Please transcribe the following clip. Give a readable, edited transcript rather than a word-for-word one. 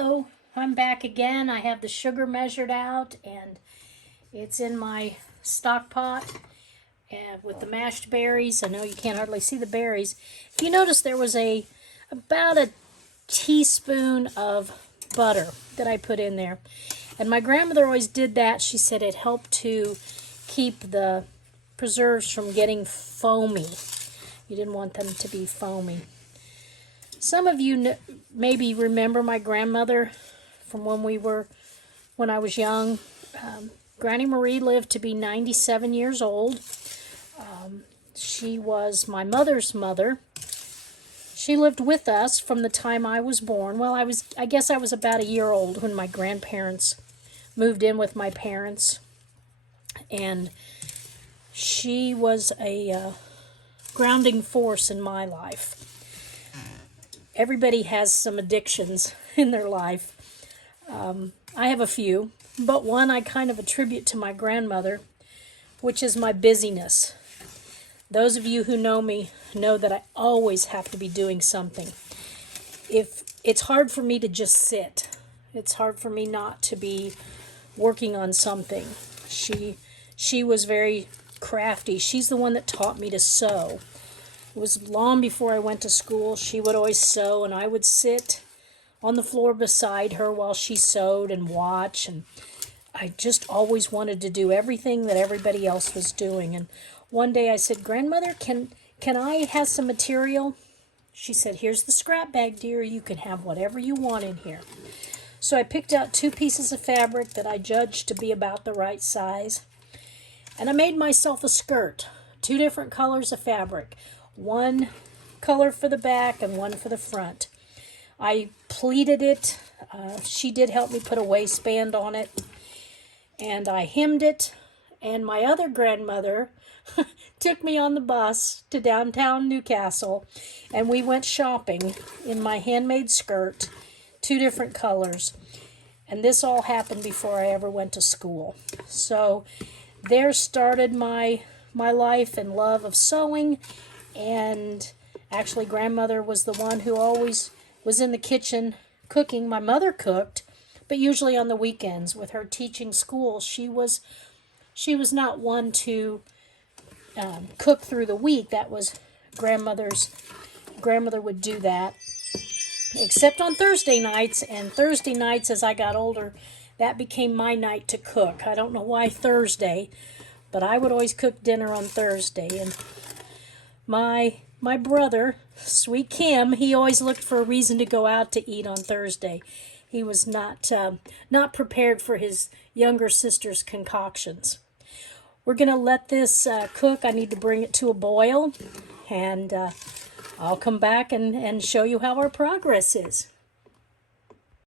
Hello, I'm back again. I have the sugar measured out and it's in my stock pot and with the mashed berries. I know you can't hardly see the berries. If you notice, there was about a teaspoon of butter that I put in there. And my grandmother always did that. She said it helped to keep the preserves from getting foamy. You didn't want them to be foamy. Some of you maybe remember my grandmother from when I was young. Granny Marie lived to be 97 years old. She was my mother's mother. She lived with us from the time I was born. Well, I guess I was about a year old when my grandparents moved in with my parents. And she was a grounding force in my life. Everybody has some addictions in their life. I have a few, but one I kind of attribute to my grandmother, which is my busyness. Those of you who know me know that I always have to be doing something. If it's hard for me to just sit, it's hard for me not to be working on something. She was very crafty. She's the one that taught me to sew. It was long before I went to school. She would always sew, and I would sit on the floor beside her while she sewed and watch. And I just always wanted to do everything that everybody else was doing. And one day I said, "Grandmother, can I have some material?" She said, "Here's the scrap bag, dear. You can have whatever you want in here." So I picked out 2 pieces of fabric that I judged to be about the right size. And I made myself a skirt, 2 different colors of fabric. One color for the back and one for the front. I pleated it. She did help me put a waistband on it. And I hemmed it. And my other grandmother took me on the bus to downtown Newcastle. And we went shopping in my handmade skirt, 2 different colors. And this all happened before I ever went to school. So there started my life and love of sewing. And actually, grandmother was the one who always was in the kitchen cooking. My mother cooked, but usually on the weekends. With her teaching school, she was not one to cook through the week. That was grandmother would do that, except on Thursday nights. And Thursday nights, as I got older, that became my night to cook. I don't know why Thursday, but I would always cook dinner on Thursday. And my brother, Sweet Kim, he always looked for a reason to go out to eat on Thursday. He was not prepared for his younger sister's concoctions. We're going to let this cook. I need to bring it to a boil, and I'll come back and show you how our progress is.